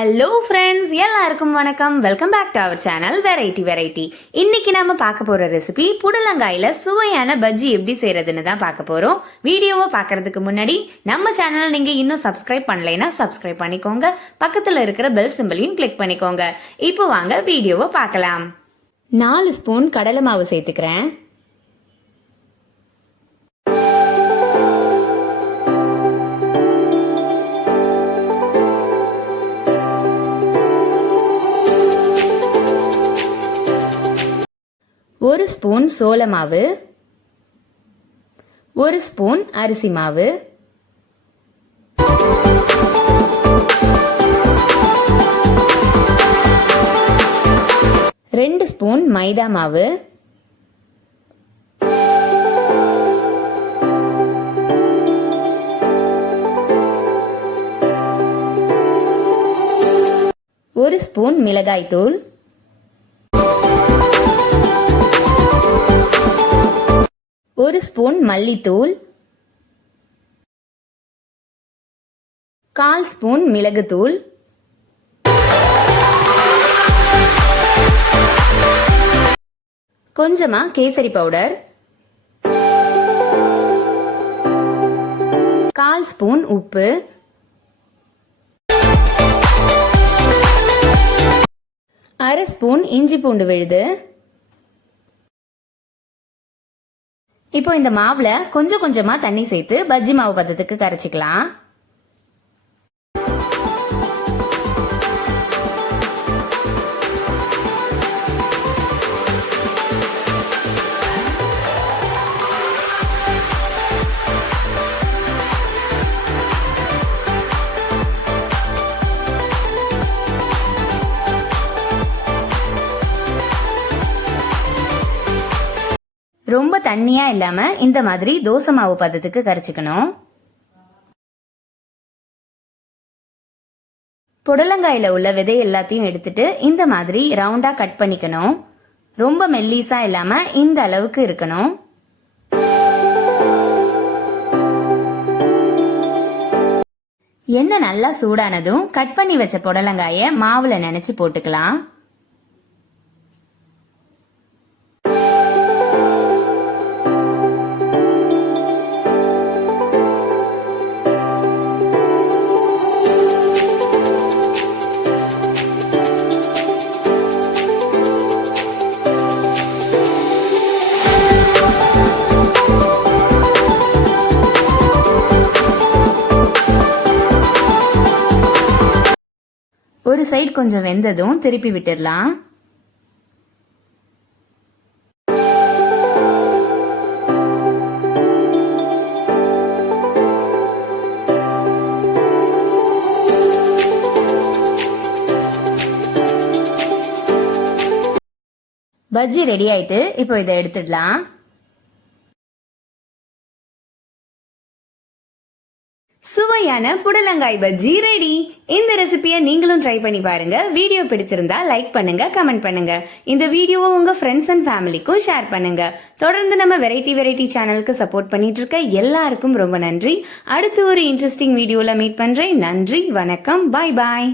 Hello friends, எல்லாருக்கும் வணக்கம். Welcome back to our channel variety. இன்னைக்கு நாம பார்க்க போற ரெசிபி புடலங்காயில சுவையான பஜ்ஜி எப்படி செய்யறதுன்னு தான் பார்க்க போறோம். வீடியோவை பார்க்கறதுக்கு முன்னாடி நம்ம சேனல் நீங்க இன்னும் சப்ஸ்கிரைப் பண்ணலைன்னா சப்ஸ்கிரைப் பண்ணிக்கோங்க. பக்கத்துல இருக்கிற பெல் சிம்பிளையும் கிளிக் பண்ணிக்கோங்க. இப்போ வாங்க வீடியோவை பார்க்கலாம். 4 ஸ்பூன் கடலை மாவு சேர்த்துக்கிறேன். ஒரு ஸ்பூன் சோள மாவு, 1 ஸ்பூன் அரிசி மாவு, 2 ஸ்பூன் மைதா மாவு, 1 ஸ்பூன் மிளகாய் தூள், 1 ஸ்பூன் மல்லித்தூள், 1/4 ஸ்பூன் மிளகுத்தூள், கொஞ்சமா கேசரி பவுடர், 1/4 ஸ்பூன் உப்பு, 1/2 ஸ்பூன் இஞ்சி பூண்டு விழுது. இப்போ இந்த மாவுல கொஞ்சம் கொஞ்சமா தண்ணி சேர்த்து பஜ்ஜி மாவு பதத்துக்கு கரைச்சிக்கலாம். ரொம்ப தண்ணியா இல்லாம இந்த மாதிரி தோசை மாவு பதத்துக்கு கரைச்சிக்கணும். புடலங்காயில உள்ள விதை எல்லாத்தையும் எடுத்துட்டு இந்த மாதிரி ரவுண்டா கட் பண்ணிக்கணும். ரொம்ப மெல்லிசா இல்லாம இந்த அளவுக்கு இருக்கணும். எண்ணெய் நல்லா சூடானதும் கட் பண்ணி வச்ச புடலங்காய மாவுல நினைச்சு போட்டுக்கலாம். ஒரு சைடு கொஞ்சம் வெந்ததும் திருப்பி விட்டுடலாம். பஜ்ஜி ரெடி ஆயிட்டு இப்போ இதை எடுத்துடலாம். சுவையான புடலங்காய் பஜ்ஜி ரெடி. இந்த ரெசிபியை நீங்களும் ட்ரை பண்ணி பாருங்க. வீடியோ பிடிச்சிருந்தா லைக் பண்ணுங்க, கமெண்ட் பண்ணுங்க. இந்த வீடியோவை உங்க ஃப்ரெண்ட்ஸ் அண்ட் ஃபேமிலிக்கும் ஷேர் பண்ணுங்க. தொடர்ந்து நம்ம வெரைட்டி சேனலுக்கு சப்போர்ட் பண்ணிட்டு இருக்க எல்லாருக்கும் ரொம்ப நன்றி. அடுத்து ஒரு இன்ட்ரெஸ்டிங் வீடியோல மீட் பண்றேன். நன்றி, வணக்கம், பாய்.